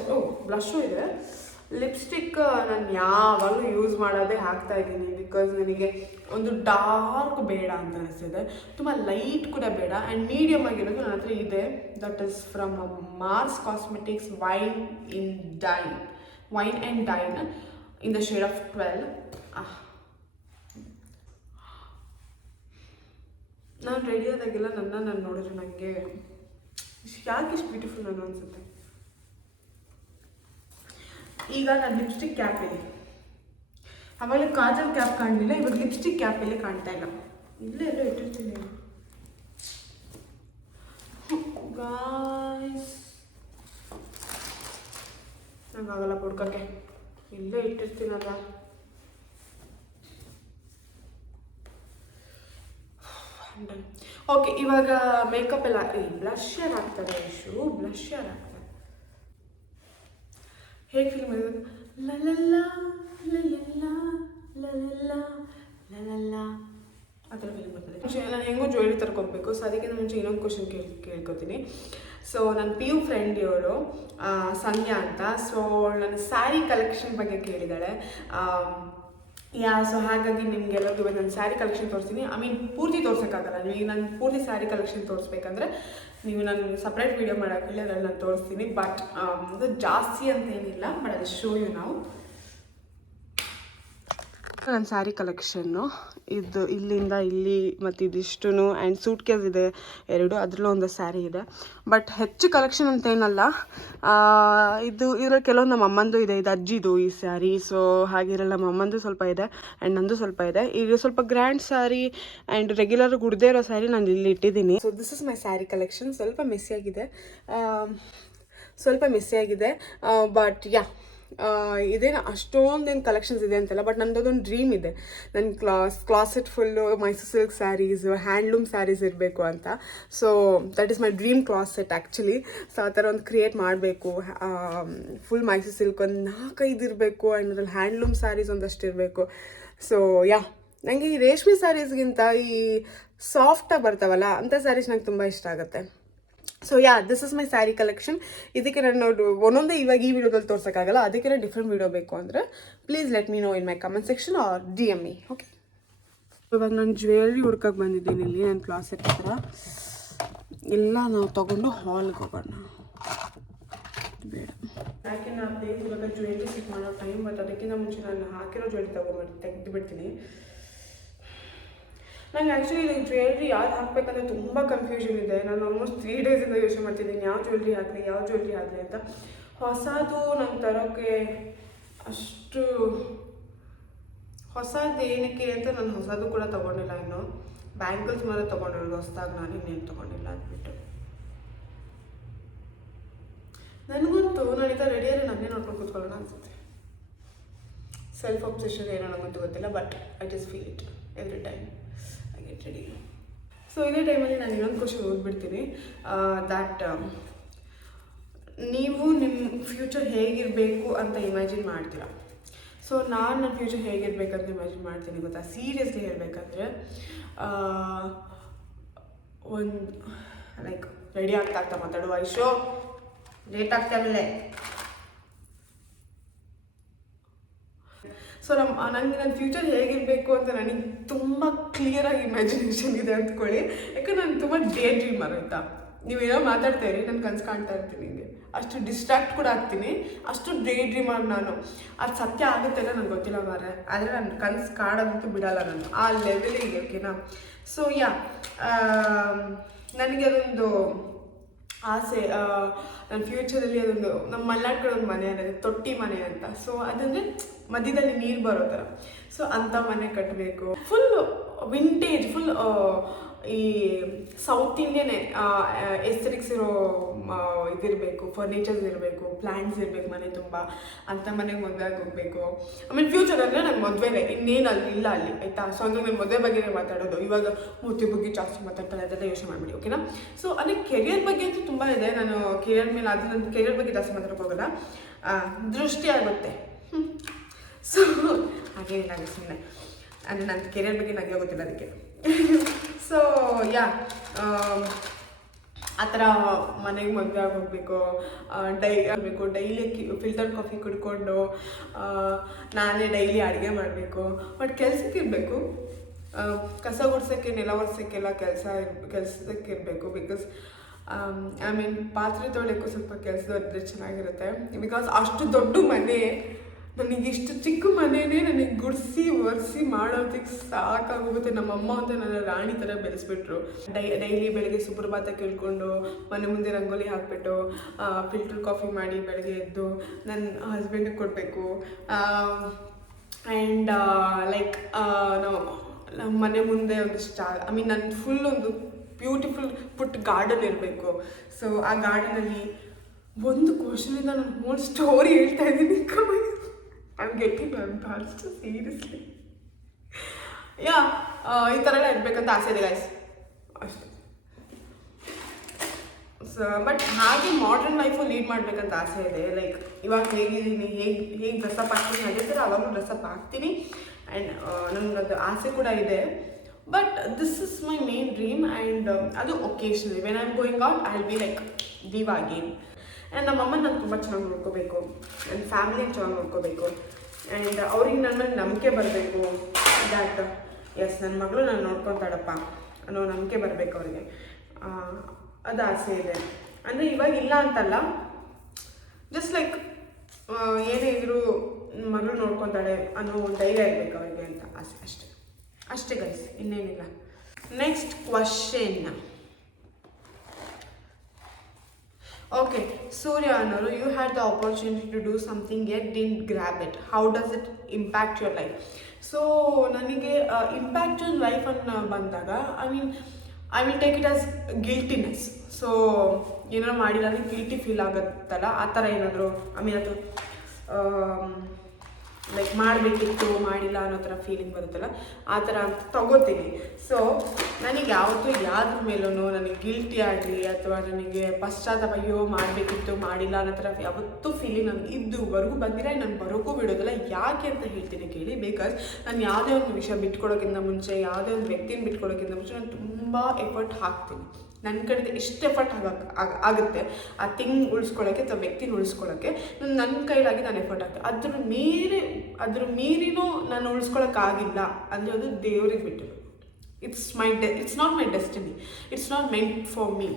ಬ್ಲಷು ಇದೆ. ಲಿಪ್ಸ್ಟಿಕ್ ನಾನು ಯಾವಾಗಲೂ ಯೂಸ್ ಮಾಡೋದೇ ಹಾಕ್ತಾ ಇದ್ದೀನಿ, ಬಿಕಾಸ್ ನನಗೆ ಒಂದು ಡಾರ್ಕ್ ಬೇಡ ಅಂತ ಅನಿಸ್ತಿದೆ, ತುಂಬ ಲೈಟ್ ಕೂಡ ಬೇಡ, ಆ್ಯಂಡ್ ಮೀಡಿಯಮ್ ಆಗಿರೋದು ನನ್ನ ಹತ್ರ ಇದೆ. That is from Mars Cosmetics wine and dine in the shade of 12. ನಾನು ರೆಡಿ ಆದಾಗೆಲ್ಲ ನಾನು ನೋಡಿದ್ರೆ ನನಗೆ ಯಾಕೆ ಇಷ್ಟು ಬ್ಯೂಟಿಫುಲ್ ನಾನು ಅನಿಸುತ್ತೆ. ಈಗ ನಾನು ಲಿಪ್ಸ್ಟಿಕ್ ಕ್ಯಾಪ್ ಇದೆ, ಆವಾಗಲೇ ಕಾಜಲ್ ಕ್ಯಾಪ್ ಕಾಣಲಿಲ್ಲ, ಇವಾಗ ಲಿಪ್ಸ್ಟಿಕ್ ಕ್ಯಾಪ್ ಇಲ್ಲಿ ಕಾಣ್ತಾ ಇಲ್ಲ, ಇಲ್ಲೇ ಎಲ್ಲೋ ಇಟ್ಟಿರ್ತೀನಿ ಗಾಯ್ಸ್. ನಂಗಾಗಲ್ಲ ಹುಡ್ಕಕ್ಕೆ, ಇಲ್ಲೇ ಇಟ್ಟಿರ್ತೀನಲ್ಲ. ಓಕೆ, ಇವಾಗ ಮೇಕಪ್ ಎಲ್ಲ ಬ್ಲಷರ್ ಆಗ್ತದೆ. ಬ್ಲಷರ್ ಆಗ್ತದೆ. ಹೇಗೆ ಫೀಲ್ ಮಾಡಿದ್ರು ಲಲಲ್ಲ ಲಲಲ್ಲ ಲಲಲ್ಲ ಲಲಲ್ಲ ಆ ಥರ ಫೀಲ್ ಬರ್ತದೆ. ನಾನು ಹೆಂಗೋ ಜ್ಯುವೆಲ್ರಿ ತರ್ಕೊಬೇಕು. ಸೊ ಅದಕ್ಕಿಂತ ಮುಂಚೆ ಇನ್ನೊಂದು ಕ್ವಶನ್ ಕೇಳ್ಕೊತೀನಿ. ಸೊ ನನ್ನ ಪಿ ಯು ಫ್ರೆಂಡ್ ಇವಳು ಸಂಧ್ಯಾ ಅಂತ. ಸೊ ನನ್ನ ಸ್ಯಾರಿ ಕಲೆಕ್ಷನ್ ಬಗ್ಗೆ ಕೇಳಿದ್ದಾಳೆ. ಸೊ ಹಾಗಾಗಿ ನಿಮಗೆಲ್ಲರಿಗೂ ಇವತ್ತು ನಾನು ಸ್ಯಾರಿ ಕಲೆಕ್ಷನ್ ತೋರಿಸ್ತೀನಿ. ಪೂರ್ತಿ ತೋರ್ಸೋಕ್ಕಾಗಲ್ಲ. ನೀವು ನಾನು ಪೂರ್ತಿ ಸ್ಯಾರಿ ಕಲೆಕ್ಷನ್ ತೋರಿಸ್ಬೇಕಂದ್ರೆ ನೀವು ನಾನು ಸಪ್ರೇಟ್ ವೀಡಿಯೋ ಮಾಡೋಕ್ಕಿಲ್ಲ, ಅದರಲ್ಲಿ ನಾನು ತೋರಿಸ್ತೀನಿ. ಬಟ್ ಅದು ಜಾಸ್ತಿ ಅಂತ ಏನಿಲ್ಲ, ಬಟ್ ಅದು ಶೋ ಯು ನಾವು. ನನ್ನ ಸ್ಯಾರಿ ಕಲೆಕ್ಷನ್ನು ಇದು ಇಲ್ಲಿಂದ ಇಲ್ಲಿ ಮತ್ತು ಇದಿಷ್ಟು ಆ್ಯಂಡ್ ಸೂಟ್ ಕೇಸ್ ಇದೆ 2, ಅದರಲ್ಲೂ ಒಂದು ಸ್ಯಾರಿ ಇದೆ. ಬಟ್ ಹೆಚ್ಚು ಕಲೆಕ್ಷನ್ ಅಂತ ಏನಲ್ಲ. ಇದರಲ್ಲಿ ಕೆಲವೊಂದು ನಮ್ಮ ಅಮ್ಮಂದು ಇದೆ, ಇದು ಅಜ್ಜಿದು ಈ ಸ್ಯಾರಿ. ಸೊ ಹಾಗಿರಲ್ಲ, ನಮ್ಮ ಅಮ್ಮಂದು ಸ್ವಲ್ಪ ಇದೆ ಆ್ಯಂಡ್ ನಂದು ಸ್ವಲ್ಪ ಇದೆ. ಈಗ ಸ್ವಲ್ಪ ಗ್ರ್ಯಾಂಡ್ ಸ್ಯಾರಿ ಆ್ಯಂಡ್ ರೆಗ್ಯುಲರ್ ಉಡದೇ ಇರೋ ಸ್ಯಾರಿ ನಾನು ಇಲ್ಲಿ ಇಟ್ಟಿದ್ದೀನಿ. So this is my sari collection. ಸ್ವಲ್ಪ ಮೆಸ್ಸಿ ಆಗಿದೆ ಬಟ್ ಇದೇನು ಅಷ್ಟೊಂದೇನು ಕಲೆಕ್ಷನ್ಸ್ ಇದೆ ಅಂತಲ್ಲ. ಬಟ್ ನನ್ನದೊಂದು ಡ್ರೀಮ್ ಇದೆ, ನನ್ನ closet full Mysore silk saris, handloom saris ಇರಬೇಕು ಅಂತ. So that is my dream closet actually. So ಆ ಥರ ಒಂದು ಕ್ರಿಯೇಟ್ ಮಾಡಬೇಕು. ಫುಲ್ ಮೈಸೂರು ಸಿಲ್ಕ್ ಒಂದು 4-5 ಇರಬೇಕು ಆ್ಯಂಡ್ ಅದ್ರಲ್ಲಿ ಹ್ಯಾಂಡ್ಲೂಮ್ ಸ್ಯಾರೀಸ್ ಒಂದಷ್ಟು ಇರಬೇಕು. ಸೊ ನನಗೆ ಈ ರೇಷ್ಮೆ ಸ್ಯಾರೀಸ್ಗಿಂತ ಈ ಸಾಫ್ಟಾಗಿ ಬರ್ತಾವಲ್ಲ ಅಂಥ ಸ್ಯಾರೀಸ್ ನಂಗೆ ತುಂಬ ಇಷ್ಟ ಆಗುತ್ತೆ. So this is my sari collection. ಇದಕ್ಕೆ ನಾನು ಒಂದೊಂದೇ ಇವಾಗ ಈ ವಿಡಿಯೋದಲ್ಲಿ ತೋರ್ಸೋಕ್ಕಾಗಲ್ಲ, ಅದಕ್ಕೆ ಡಿಫ್ರೆಂಟ್ ವಿಡಿಯೋ ಬೇಕು ಅಂದರೆ please let me know in my comment section or DM me. Okay, ಇವಾಗ ನಾನು ಜ್ಯುವೆಲ್ರಿ ಹುಡ್ಕಕ್ಕೆ ಬಂದಿದ್ದೀನಿ ಇಲ್ಲಿ ನನ್ನ ಕ್ಲಾಸೆಟ್ ಹತ್ರ. ಎಲ್ಲ ನಾವು ತೊಗೊಂಡು ಹಾಲ್ಗೆ ಹೋಗೋಣ. ಬೇಡ, ಯಾಕೆ ನಾನು ಪ್ಲೇಸ್ ಇವಾಗ ಜ್ಯುವೆಲ್ರಿ ಸಿಕ್ ಮಾಡೋ ಟೈಮ್, ಬಟ್ ಅದಕ್ಕಿಂತ ಮುಂಚೆ ನಾನು ಹಾಕಿರೋ ಜ್ಯುವೆಲ್ರಿ ತೆಗೆದುಬಿಡ್ತೀನಿ. ನಂಗೆ ಆ್ಯಕ್ಚುಲಿ ಇದು ಜ್ಯುವೆಲ್ರಿ ಯಾವ್ದು ಹಾಕಬೇಕಂದ್ರೆ ತುಂಬ ಕನ್ಫ್ಯೂಷನ್ ಇದೆ. ನಾನು ಆಲ್ಮೋಸ್ಟ್ 3 ಡೇಸಿಂದ ಯೋಚನೆ ಮಾಡ್ತಿದ್ದೀನಿ ಯಾವ ಜ್ಯುವೆಲ್ರಿ ಹಾಕಲಿ ಅಂತ. ಹೊಸದು ನಂಗೆ ತರೋಕ್ಕೆ ಅಷ್ಟು ಹೊಸದು ಏನಕ್ಕೆ ಅಂತ ನಾನು ಹೊಸದು ಕೂಡ ತೊಗೊಂಡಿಲ್ಲ. ಇನ್ನು ಬ್ಯಾಂಗಲ್ಸ್ ಮೇಲೆ ತೊಗೊಂಡಿರೋದು ಹೊಸದಾಗಿ, ನಾನು ಇನ್ನೇನು ತೊಗೊಂಡಿಲ್ಲ ಅಂದ್ಬಿಟ್ಟು. ನನಗಂತೂ ನಾನು ಈಗ ರೆಡಿಯಾಗಿ ನನ್ನೇ ನೋಡ್ಕೊಂಡು ಕೂತ್ಕೊಳ್ಳೋಣ ಅನಿಸುತ್ತೆ. ಸೆಲ್ಫ್ ಅಬ್ಸೆಷನ್ ಏನೋ ನನಗಂತೂ ಗೊತ್ತಿಲ್ಲ, but I just feel it every time I get ready. So ಇದೇ ಟೈಮಲ್ಲಿ ನಾನು ಇನ್ನೊಂದು ಕ್ವಶನ್ ಓದ್ಬಿಡ್ತೀನಿ. ದ್ಯಾಟ್ ನೀವು ನಿಮ್ಮ ಫ್ಯೂಚರ್ ಹೇಗಿರಬೇಕು ಅಂತ ಇಮ್ಯಾಜಿನ್ ಮಾಡ್ತೀರಾ. ಸೊ ನಾನು ನನ್ನ ಫ್ಯೂಚರ್ ಹೇಗಿರ್ಬೇಕಂತ ಇಮ್ಯಾಜಿನ್ ಮಾಡ್ತೀನಿ ಗೊತ್ತಾ. ಸೀರಿಯಸ್ಲಿ ಹೇಳಬೇಕಂದ್ರೆ ಒಂದು ಲೈಕ್ ರೆಡಿ ಆಗ್ತಾ ಮಾತಾಡುವ ಐಶೋ ಲೇಟ್ ಆಗ್ತಾ ಆಮೇಲೆ. ಸೊ ನನಗೆ ನನ್ನ ಫ್ಯೂಚರ್ ಹೇಗಿರಬೇಕು ಅಂತ ನನಗೆ ತುಂಬ ಕ್ಲಿಯರಾಗಿ ಇಮ್ಯಾಜಿನೇಷನ್ ಇದೆ ಅಂದ್ಕೊಳ್ಳಿ. ಯಾಕಂದ್ರೆ ನಾನು ತುಂಬ ಡೇ ಡ್ರೀಮರ್ ಆಯಿತಾ. ನೀವೇನೋ ಮಾತಾಡ್ತೀರಿ, ನಾನು ಕನಸು ಕಾಣ್ತಾ ಇರ್ತೀನಿ, ಹಿಂಗೆ ಅಷ್ಟು ಡಿಸ್ಟ್ರಾಕ್ಟ್ ಕೂಡ ಆಗ್ತೀನಿ, ಅಷ್ಟು ಡೇ ಡ್ರೀಮರ್ ನಾನು. ಅದು ಸತ್ಯ ಆಗುತ್ತೆ ಅಂತ ನನಗೆ ಗೊತ್ತಿಲ್ಲ ಮಾರೆ, ಆದರೆ ನಾನು ಕನಸು ಕಾಡೋದಂತೂ ಬಿಡಲ್ಲ ನಾನು ಆ ಲೆವೆಲಿಗೆ. ಓಕೆನಾ. ಸೊ ನನಗೆ ಅದೊಂದು ಆಸೆ, ನನ್ನ ಫ್ಯೂಚರಲ್ಲಿ ಅದೊಂದು ನಮ್ಮ ಮಲೆನಾಡು ಕಡೆ ಒಂದು ಮನೆ ಅನ್ನೋದು ತೊಟ್ಟಿ ಮನೆ ಅಂತ. ಸೊ ಅದಂದರೆ ಮಧ್ಯದಲ್ಲಿ ನೀರು ಬರೋ ಥರ. ಸೊ ಅಂಥ ಮನೆ ಕಟ್ಟಬೇಕು, ಫುಲ್ ವಿಂಟೇಜ್, ಫುಲ್ ಈ ಸೌತ್ ಇಂಡಿಯನ್ ಎಸ್ಥೆಟಿಕ್ಸ್ ಇರೋ ಇದಿರಬೇಕು, ಫರ್ನಿಚರ್ಸ್ ಇರಬೇಕು, ಪ್ಲ್ಯಾಂಟ್ಸ್ ಇರಬೇಕು ಮನೆ ತುಂಬ. ಅಂಥ ಮನೆಗೆ ಮದುವೆಗೆ ಹೋಗಬೇಕು. ಆಮೇಲೆ ಫ್ಯೂಚರ್ ಅಂದರೆ ನಾನು ಮದುವೆನೇ, ಇನ್ನೇನು ಅಲ್ಲಿ ಇಲ್ಲ ಅಲ್ಲಿ ಆಯಿತಾ. ಸೊ ಅಂದರೆ ನಾನು ಮದುವೆ ಬಗ್ಗೆನೇ ಮಾತಾಡೋದು. ಇವಾಗ ಮೂರ್ತಿ ಬಗ್ಗೆ ಜಾಸ್ತಿ ಮಾತಾಡ್ತಾರೆ, ಅದೆಲ್ಲ ಯೋಚನೆ ಮಾಡಿಬಿಡಿ. ಓಕೆನಾ. ಸೊ ಅದೇ ಕೆರಿಯರ್ ಬಗ್ಗೆ ಅಂತೂ ತುಂಬ ಇದೆ. ನಾನು ಕೆರಿಯರ್ ಮೇಲೆ ಅದು ನನ್ನ ಕೆರಿಯರ್ ಬಗ್ಗೆ ಜಾಸ್ತಿ ಮಾತಾಡೋಕೆ ಹೋಗೋಲ್ಲ, ದೃಷ್ಟಿ ಆಗುತ್ತೆ. ಸೊ ಹಾಗೇನಿಲ್ಲ ಸುಮ್ಮನೆ, ಅಂದರೆ ನನ್ನ ಕೆರಿಯರ್ ಬಗ್ಗೆ ನನಗೆ ಗೊತ್ತಿಲ್ಲ ಅದಕ್ಕೆ. ಸೊ ಆ ಥರ ಮನೆಗೆ ಮದುವೆ ಆಗಿ ಹೋಗಬೇಕು, ಡೈಲಿ ಫಿಲ್ಟರ್ ಕಾಫಿ ಕುಡ್ಕೊಂಡು ನಾನೇ ಡೈಲಿ ಅಡುಗೆ ಮಾಡಬೇಕು. ಬಟ್ ಕೆಲಸಕ್ಕೆ ಇರಬೇಕು, ಕಸ ಗುಡ್ಸೋಕ್ಕೆ, ನೆಲ ಒರೆಸೋಕ್ಕೆಲ್ಲ ಕೆಲಸಕ್ಕೆ ಇರಬೇಕು. ಬಿಕಾಸ್ ಪಾತ್ರೆ ತೊಳೆಯೋಕ್ಕೂ ಸ್ವಲ್ಪ ಕೆಲಸದವ್ರಿದ್ರೆ ಚೆನ್ನಾಗಿರುತ್ತೆ. ಬಿಕಾಸ್ ಅಷ್ಟು ದೊಡ್ಡ ಮನೆ ನನಗೆ ಇಷ್ಟು ಚಿಕ್ಕ ಮನೆಯೇ ನನಗೆ ಗುಡಿಸಿ ಒರೆಸಿ ಮಾಡೋದಕ್ಕೆ ಸಾಕಾಗೋಗುತ್ತೆ. ನಮ್ಮಮ್ಮ ಅಂತ ನನ್ನ ರಾಣಿ ಥರ ಬೆಳೆಸ್ಬಿಟ್ರು. ಡೈಲಿ ಬೆಳಗ್ಗೆ ಸುಪ್ರಭಾತ ಕೇಳಿಕೊಂಡು ಮನೆ ಮುಂದೆ ರಂಗೋಲಿ ಹಾಕ್ಬಿಟ್ಟು ಫಿಲ್ಟರ್ ಕಾಫಿ ಮಾಡಿ ಬೆಳಗ್ಗೆ ಎದ್ದು ನನ್ನ ಹಸ್ಬೆಂಡಿಗೆ ಕೊಡಬೇಕು. ಆ್ಯಂಡ್ ಲೈಕ್ ನಮ್ಮ ಮನೆ ಮುಂದೆ ಒಂದಿಷ್ಟು ನನ್ನ ಫುಲ್ ಒಂದು ಬ್ಯೂಟಿಫುಲ್ ಪುಟ್ ಗಾರ್ಡನ್ ಇರಬೇಕು. ಸೊ ಆ ಗಾರ್ಡನಲ್ಲಿ ಒಂದು ಕ್ವಶನಿಂದ ನಾನು ಹೋಲ್ ಸ್ಟೋರಿ ಹೇಳ್ತಾ ಇದ್ದೀನಿ. I'm getting embarrassed, seriously. Yeah, ಈ ಥರ ಎಲ್ಲ ಇರಬೇಕಂತ ಆಸೆ ಇದೆ ಗೈಸ್ ಅಷ್ಟೇ. ಸೊ ಬಟ್ ಹಾಗೆ ಮಾಡ್ರನ್ ಲೈಫು ಲೀಡ್ ಮಾಡಬೇಕಂತ ಆಸೆ ಇದೆ. ಲೈಕ್ ಇವಾಗ ಹೇಗಿದ್ದೀನಿ, ಹೇಗೆ ಡ್ರೆಸ್ಅಪ್ ಆಗ್ತೀನಿ ಅದೇ ಥರ ಅವಾಗಲೂ ಡ್ರೆಸ್ಅಪ್ ಆಗ್ತೀನಿ. ಆ್ಯಂಡ್ ನನಗದು ಆಸೆ ಕೂಡ ಇದೆ. But this is my main dream. And ಅದು occasionally when I am going out I will be like diva again. And ನಮ್ಮಮ್ಮ ನಾನು ತುಂಬ ಚೆನ್ನಾಗಿ ನೋಡ್ಕೋಬೇಕು, ನನ್ನ ಫ್ಯಾಮಿಲಿನ ಚೆನ್ನಾಗಿ ನೋಡ್ಕೋಬೇಕು. ಆ್ಯಂಡ್ ಅವ್ರಿಗೆ ನನ್ನ ಮೇಲೆ ನಂಬಿಕೆ ಬರಬೇಕು. ದ್ಯಾಟ್ ಎಸ್ ನನ್ನ ಮಗಳು ನಾನು ನೋಡ್ಕೊತಾಳಪ್ಪ ಅನ್ನೋ ನಂಬಿಕೆ ಬರಬೇಕು ಅವ್ರಿಗೆ. ಅದು ಆಸೆ ಇದೆ. ಅಂದರೆ ಇವಾಗ ಇಲ್ಲ ಅಂತಲ್ಲ, ಜಸ್ಟ್ ಲೈಕ್ ಏನೇ ಇದ್ದರೂ ಮಗಳು ನೋಡ್ಕೊತಾಳೆ ಅನ್ನೋ ಧೈರ್ಯ ಇರಬೇಕು ಅವರಿಗೆ ಅಂತ ಆಸೆ ಅಷ್ಟೇ. ಅಷ್ಟೇ ಗೈಸ್, ಇನ್ನೇನಿಲ್ಲ. Next question. ಓಕೆ, ಸೂರ್ಯ ಅನ್ನೋರು, you had the opportunity to do something yet didn't grab it, how does it impact your life? So ನನಗೆ ಇಂಪ್ಯಾಕ್ಟ್ ಯುವರ್ ಲೈಫ್ ಅನ್ನು ಬಂದಾಗ I will take it as guiltiness. So ಏನಾದ್ರು ಮಾಡಿಲ್ಲ ಅಂದರೆ guilty feel ಆಗುತ್ತಲ್ಲ, ಆ ಥರ ಏನಾದರೂ ಅದು ಲೈಕ್ ಮಾಡಬೇಕಿತ್ತು ಮಾಡಿಲ್ಲ ಅನ್ನೋ ಥರ ಫೀಲಿಂಗ್ ಬರುತ್ತಲ್ಲ, ಆ ಥರ ಅಂತ ತಗೋತೀನಿ. ಸೊ ನನಗೆ ಯಾವತ್ತೂ ಯಾವ್ದ್ರ ಮೇಲೂ ನನಗೆ ಗಿಲ್ಟಿ ಆಗಲಿ ಅಥವಾ ನನಗೆ ಪಶ್ಚಾತ್ತಾಪ ಅಯ್ಯೋ ಮಾಡಬೇಕಿತ್ತು ಮಾಡಿಲ್ಲ ಅನ್ನೋ ಥರ ಯಾವತ್ತೂ ಫೀಲಿಂಗ್ ನನಗೆ ಇದುವರೆಗೂ ಬಂದಿಲ್ಲ. ನಾನು ಬರೋಕ್ಕೂ ಬಿಡೋದಿಲ್ಲ. ಯಾಕೆ ಅಂತ ಹೇಳ್ತೀನಿ ಕೇಳಿ. ಬಿಕಾಸ್ ನಾನು ಯಾವುದೇ ಒಂದು ವಿಷಯ ಬಿಟ್ಕೊಡೋಕ್ಕಿಂತ ಮುಂಚೆ, ಯಾವುದೇ ಒಂದು ವ್ಯಕ್ತಿನ ಬಿಟ್ಕೊಡೋಕ್ಕಿಂತ ಮುಂಚೆ ನಾನು ತುಂಬ ಎಫರ್ಟ್ ಹಾಕ್ತೀನಿ. ನನ್ನ ಕಡೆದು ಎಷ್ಟು ಎಫರ್ಟ್ ಆಗುತ್ತೆ ಆ ಥಿಂಗ್ ಉಳಿಸ್ಕೊಳ್ಳೋಕ್ಕೆ ಅಥವಾ ವ್ಯಕ್ತಿನ ಉಳಿಸ್ಕೊಳ್ಳೋಕ್ಕೆ ನನ್ನ ಕೈಲಾಗಿ ನಾನು ಎಫರ್ಟ್ ಹಾಕ್ತೀನಿ. ಅದ್ರ ಮೀರಿನೂ ನಾನು ಉಳಿಸ್ಕೊಳ್ಳೋಕ್ಕಾಗಿಲ್ಲ ಅಂದರೆ ಅದು ದೇವ್ರಿಗೆ ಬಿಟ್ಟಿರೋದು. It's not my destiny, it's not meant for me.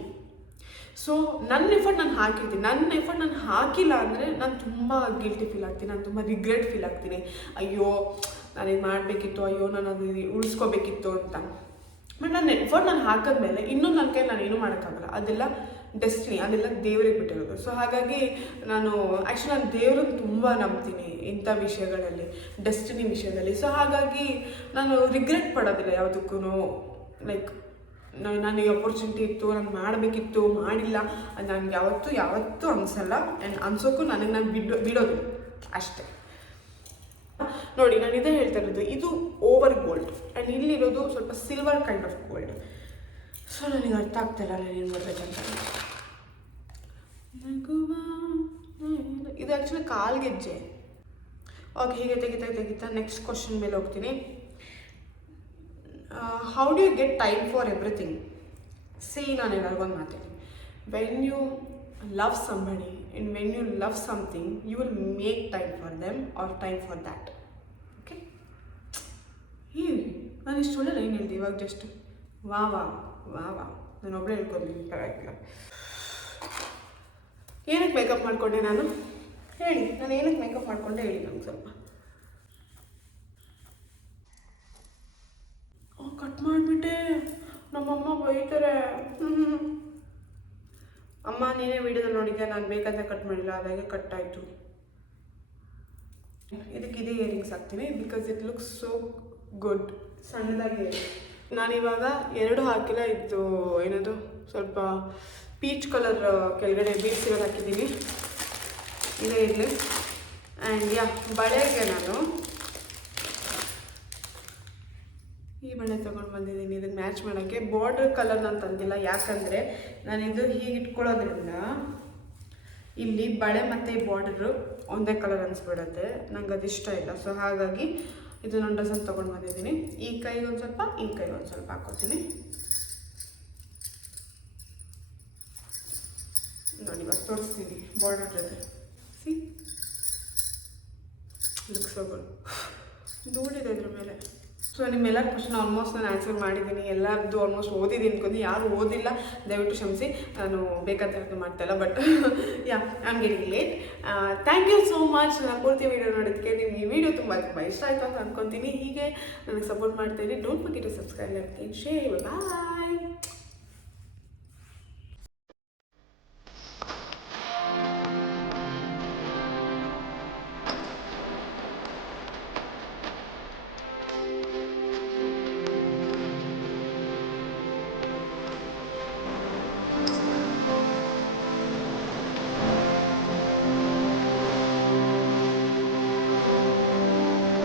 So ನನ್ನ ಎಫರ್ಟ್ ನಾನು ಹಾಕಿರ್ತೀನಿ. ನನ್ನ ಎಫರ್ಟ್ ನಾನು ಹಾಕಿಲ್ಲ ಅಂದರೆ ನಾನು ತುಂಬ ಗಿಲ್ಟಿ ಫೀಲ್ ಆಗ್ತೀನಿ, ನಾನು ತುಂಬ ರಿಗ್ರೆಟ್ ಫೀಲ್ ಆಗ್ತೀನಿ. ಅಯ್ಯೋ ನಾನು ಇದು ಮಾಡಬೇಕಿತ್ತು, ಅಯ್ಯೋ ನಾನು ಅದು ಉಳಿಸ್ಕೋಬೇಕಿತ್ತು ಅಂತ. ಬಟ್ ನನ್ನ ಎಫರ್ಟ್ ನಾನು ಹಾಕಿದ್ಮೇಲೆ ಇನ್ನೂ ನನ್ನ ಕೈ ನಾನು ಏನೂ ಮಾಡೋಕ್ಕಾಗಲ್ಲ. ಅದೆಲ್ಲ ಡೆಸ್ಟಿನಿ, ಅದೆಲ್ಲ ದೇವ್ರಿಗೆ ಬಿಟ್ಟಿರೋದು. ಸೊ ಹಾಗಾಗಿ ನಾನು ದೇವ್ರನ್ನ ತುಂಬ ನಂಬ್ತೀನಿ ಇಂಥ ವಿಷಯಗಳಲ್ಲಿ, ಡೆಸ್ಟಿನಿ ವಿಷಯದಲ್ಲಿ. ಸೊ ಹಾಗಾಗಿ ನಾನು ರಿಗ್ರೆಟ್ ಪಡೋದಿಲ್ಲ ಯಾವುದಕ್ಕೂ. ಲೈಕ್ ನನಗೆ ಅಪರ್ಚುನಿಟಿ ಇತ್ತು, ನಾನು ಮಾಡಬೇಕಿತ್ತು ಮಾಡಿಲ್ಲ, ಅದು ನನಗೆ ಯಾವತ್ತೂ ಅನಿಸಲ್ಲ. ಆ್ಯಂಡ್ ಅನ್ಸೋಕ್ಕೂ ನಾನು ಬಿಡೋದು ಅಷ್ಟೇ. ನೋಡಿ, ನಾನು ಇದೇ ಹೇಳ್ತಾ ಇರೋದು, ಇದು ಓವರ್ ಗೋಲ್ಡ್ ಆ್ಯಂಡ್ ಇಲ್ಲಿರೋದು ಸ್ವಲ್ಪ silver kind of gold. So ನನಗೆ ಅರ್ಥ ಆಗ್ತಾಯಿಲ್ಲ ನಾನು ಏನು ಮಾಡಬೇಕಂತ. ಇದು ಆ್ಯಕ್ಚುಲಿ ಕಾಲ್ಗೆಜ್ಜೆ. ಓಕೆ, ಹೀಗೆ ತೆಗಿತಾ ನೆಕ್ಸ್ಟ್ ಕ್ವಶನ್ ಮೇಲೆ ಹೋಗ್ತೀನಿ. How do you get time for everything? ನಾನು ಎಲ್ಲರಿಗೊಂದು ಮಾತಾಡಿ, when you love somebody and when you love something you will make time for them or time for that. Okay, ನಾನು ಇಷ್ಟು ಒಳ್ಳೆ ಲೈನ್ ಹೇಳ್ದೆ ಇವಾಗ ಜಸ್ಟ್. ವಾ ನಾನು ಒಬ್ಬಳೇ ಹೇಳ್ಕೊಂಡಿದ್ದೀನಿ, ಪರವಾಗಿಲ್ಲ. ಏನಕ್ಕೆ ಮೇಕಪ್ ಮಾಡಿಕೊಂಡೆ ನಾನು ಹೇಳಿ? ನಾನು ಏನಕ್ಕೆ ಮೇಕಪ್ ಮಾಡಿಕೊಂಡೆ ಹೇಳಿ ನಂಗೆ ಸ್ವಲ್ಪ. ಕಟ್ ಮಾಡಿಬಿಟ್ಟೆ, ನಮ್ಮಮ್ಮ ಬೈತಾರೆ. ಅಮ್ಮ ನೀನೇ ವೀಡಿಯೋದಲ್ಲಿ ನೋಡಿದ್ದೆ, ನಾನು ಬೇಕಂತ ಕಟ್ ಮಾಡಿಲ್ಲ, ಅದಾಗೆ ಕಟ್ ಆಯಿತು. ಇದಕ್ಕೆ ಇದೇ ಇಯರಿಂಗ್ಸ್ ಹಾಕ್ತೀನಿ because it looks so good. ಸಣ್ಣದಾಗಿ ನಾನಿವಾಗ 2 ಹಾಕಿಲ್ಲ, ಇದು ಏನದು ಸ್ವಲ್ಪ ಪೀಚ್ ಕಲರ್ ಕೆಳಗಡೆ ಬೀಡ್ಸ್ ಇರೋದು ಹಾಕಿದ್ದೀನಿ. ಇದೇ ಇರಲಿ. ಆ್ಯಂಡ್ ಬಳೆಗೆ ನಾನು ಈ ಬಳೆ ತೊಗೊಂಡು ಬಂದಿದ್ದೀನಿ ಇದಕ್ಕೆ ಮ್ಯಾಚ್ ಮಾಡೋಕ್ಕೆ. ಬಾರ್ಡರ್ ಕಲರ್ ನಾನು ತಂದಿಲ್ಲ, ಯಾಕಂದರೆ ನಾನಿದು ಹೀಗೆ ಇಟ್ಕೊಳ್ಳೋದ್ರಿಂದ ಇಲ್ಲಿ ಬಳೆ ಮತ್ತು ಈ ಬಾರ್ಡರು ಒಂದೇ ಕಲರ್ ಅನಿಸ್ಬಿಡುತ್ತೆ, ನಂಗೆ ಅದು ಇಷ್ಟ ಇಲ್ಲ. ಸೊ ಹಾಗಾಗಿ ಇದು ನಾನು ಡಜನ್ ತೊಗೊಂಡು ಬಂದಿದ್ದೀನಿ. ಈ ಕೈಗೆ ಒಂದು ಸ್ವಲ್ಪ, ಈ ಕೈಗೆ ಒಂದು ಸ್ವಲ್ಪ ಹಾಕ್ಕೋತೀನಿ. ನೋಡಿ ಇವಾಗ ತೋರಿಸ್ತೀನಿ ಬಾರ್ಡರ್ ಜೊತೆ. See look so good. ಧೂಳಿದೆ ಇದ್ರ ಮೇಲೆ. ಸೊ ನಿಮ್ಮೆಲ್ಲರ ಕ್ವಶನ್ ಆಲ್ಮೋಸ್ಟ್ ನಾನು ಆನ್ಸರ್ ಮಾಡಿದ್ದೀನಿ, ಎಲ್ಲರದ್ದು ಆಲ್ಮೋಸ್ಟ್ ಓದಿದ್ದೀನಿ ಅನ್ಕೊಂಡು. ಯಾರು ಓದಿಲ್ಲ ದಯವಿಟ್ಟು ಕ್ಷಮಿಸಿ, ನಾನು ಬೇಕಂತ ಹೇಳ್ತಾ ಮಾಡ್ತಾಯಿಲ್ಲ. But yeah I am getting late. Thank you so much ನಾನು ಪೂರ್ತಿ ವೀಡಿಯೋ ನೋಡೋದಕ್ಕೆ. ನಿಮ್ಗೆ ಈ ವಿಡಿಯೋ ತುಂಬ ಇಷ್ಟ ಆಯಿತು ಅಂತ ಅಂದ್ಕೊತೀನಿ. ಹೀಗೆ ನನಗೆ ಸಪೋರ್ಟ್ ಮಾಡ್ತಾಯಿದ್ದೀನಿ. Don't forget to subscribe, like, share. Bye.